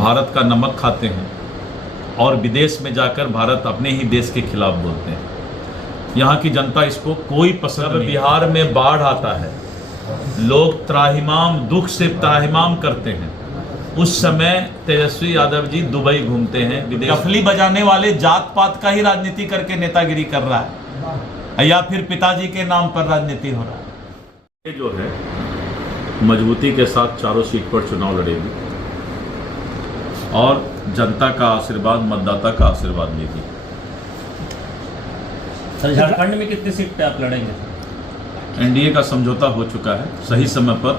भारत का नमक खाते हैं और विदेश में जाकर भारत अपने ही देश के खिलाफ बोलते हैं। यहाँ की जनता इसको कोई पसंद नहीं। बिहार में बाढ़ आता है, लोग त्राहिमाम, दुख से त्राहिमाम करते हैं, उस समय तेजस्वी यादव जी दुबई घूमते हैं, डफली बजाने वाले जात पात का ही राजनीति करके नेतागिरी कर रहा है या फिर पिताजी के नाम पर राजनीति हो रहा है। ये जो है मजबूती के साथ चारों सीट पर चुनाव लड़ेगी और जनता का आशीर्वाद, मतदाता का आशीर्वाद लेगी। सर, झारखंड में कितनी सीट पे आप लड़ेंगे? एनडीए का समझौता हो चुका है, सही समय पर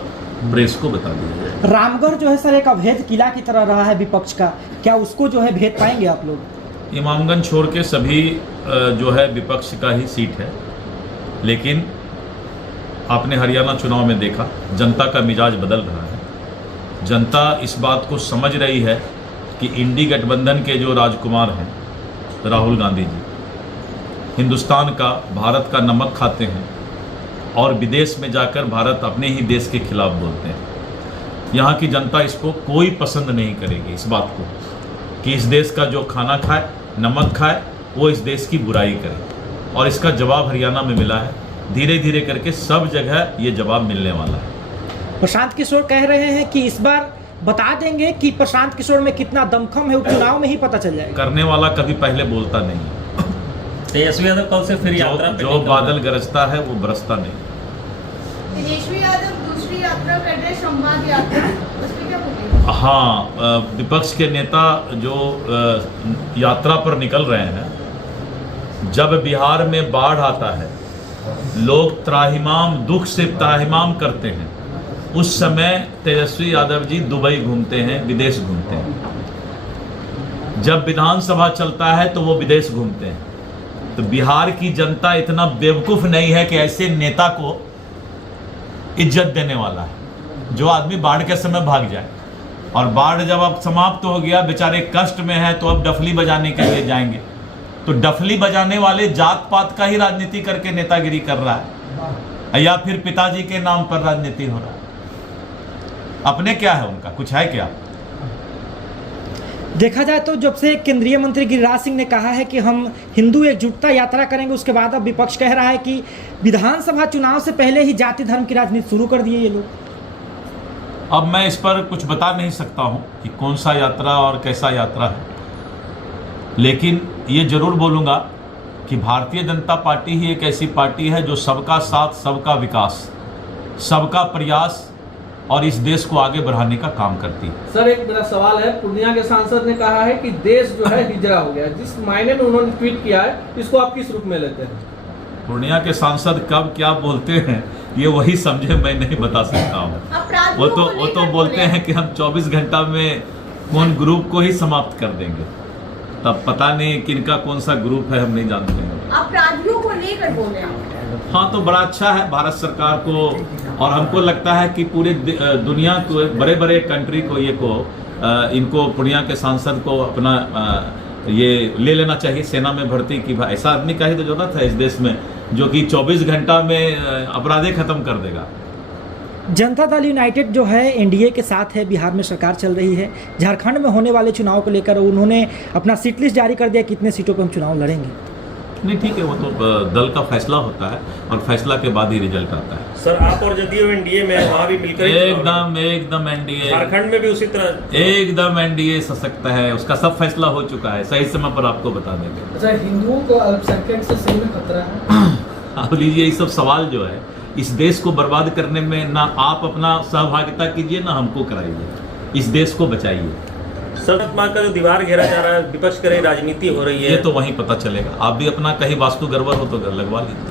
प्रेस को बता दिया जाए। रामगढ़ जो है सर एक अवैध किला की तरह रहा है विपक्ष का, क्या उसको जो है भेद पाएंगे आप लोग? इमामगंज छोड़ के सभी जो है विपक्ष का ही सीट है, लेकिन आपने हरियाणा चुनाव में देखा जनता का मिजाज बदल रहा है। जनता इस बात को समझ रही है कि इंडी गठबंधन के जो राजकुमार हैं राहुल गांधी जी, हिंदुस्तान का, भारत का नमक खाते हैं और विदेश में जाकर भारत अपने ही देश के खिलाफ बोलते हैं। यहाँ की जनता इसको कोई पसंद नहीं करेगी, इस बात को कि इस देश का जो खाना खाए, नमक खाए, वो इस देश की बुराई करे। और इसका जवाब हरियाणा में मिला है। धीरे धीरे करके सब जगह ये जवाब मिलने वाला है। प्रशांत किशोर कह रहे हैं कि इस बार बता देंगे कि प्रशांत किशोर में कितना दमखम है, चुनाव में ही पता चल जाएगा। करने वाला कभी पहले बोलता नहीं है। तेजस्वी यादव कल से फिर यात्रा पे जो बादल गरजता है वो बरसता नहीं। तेजस्वी यादव दूसरी यात्रा कर रहे, संवाद यात्रा, उसकी क्या बोलेंगे? हाँ, विपक्ष के नेता जो यात्रा पर निकल रहे हैं, जब बिहार में बाढ़ आता है, लोग त्राहिमाम, दुख से त्राहिमाम करते हैं, उस समय तेजस्वी यादव जी दुबई घूमते हैं, विदेश घूमते हैं। जब विधानसभा चलता है तो वो विदेश घूमते हैं। तो बिहार की जनता इतना बेवकूफ़ नहीं है कि ऐसे नेता को इज्जत देने वाला है जो आदमी बाढ़ के समय भाग जाए। और बाढ़ जब अब समाप्त हो गया, बेचारे कष्ट में है, तो अब डफली बजाने के लिए जाएंगे। तो डफली बजाने वाले जात पात का ही राजनीति करके नेतागिरी कर रहा है या फिर पिताजी के नाम पर राजनीति हो रहा है। अपने क्या है, उनका कुछ है क्या? देखा जाए तो जब से केंद्रीय मंत्री गिरिराज सिंह ने कहा है कि हम हिंदू एकजुटता यात्रा करेंगे, उसके बाद अब विपक्ष कह रहा है कि विधानसभा चुनाव से पहले ही जाति धर्म की राजनीति शुरू कर दिए ये लोग। अब मैं इस पर कुछ बता नहीं सकता हूं कि कौन सा यात्रा और कैसा यात्रा है, लेकिन ये जरूर बोलूँगा कि भारतीय जनता पार्टी ही एक ऐसी पार्टी है जो सबका साथ, सबका विकास, सबका प्रयास और इस देश को आगे बढ़ाने का काम करती है। सर, एक मेरा सवाल है। पूर्णिया के सांसद ने कहा है कि देश जो है हिजरा हो गया, जिस मायने में उन्होंने ट्वीट किया है, इसको आप किस रूप में लेते हैं? पूर्णिया के सांसद कब क्या बोलते हैं ये वही समझे, मैं नहीं बता सकता हूँ। वो तो बोलते हैं कि हम 24 घंटा में कौन ग्रुप को ही समाप्त कर देंगे, तब पता नहीं किनका कौन सा ग्रुप है, हम नहीं जानते हैं। अपराधियों को लेकर बोल रहे हैं। हाँ, तो बड़ा अच्छा है भारत सरकार को, और हमको लगता है कि पूरे दुनिया को, बड़े बड़े कंट्री को, इनको पूर्णिया के सांसद को अपना ये ले लेना चाहिए सेना में भर्ती की। भाई ऐसा आदमी का ही तो जरूरत है इस देश में जो कि 24 घंटा में अपराधे खत्म कर देगा। जनता दल यूनाइटेड जो है एनडीए के साथ है, बिहार में सरकार चल रही है। झारखंड में होने वाले चुनाव को लेकर उन्होंने अपना सीट लिस्ट जारी कर दिया, कितने सीटों पर हम चुनाव लड़ेंगे। नहीं, ठीक है, वो तो दल का फैसला होता है और फैसला के बाद ही रिजल्ट आता है। सर, आप और जदयू एनडीए में, वहाँ भी मिलकर एकदम एनडीए, झारखंड में भी उसी तरह एकदम एनडीए सशक्त है, उसका सब फैसला हो चुका है, सही समय पर आपको बता देंगे। अच्छा, हिंदुओं को अल्पसंख्यक से सही में खतरा है? आप लीजिए, ये सब सवाल जो है इस देश को बर्बाद करने में ना आप अपना सहभागिता कीजिए ना हमको कराइए, इस देश को बचाइए। सत्ता का जो दीवार घेरा जा रहा है, विपक्ष करे राजनीति हो रही है, ये तो वहीं पता चलेगा। आप भी अपना कहीं वास्तु गड़बड़ हो तो लगवा लीजिए।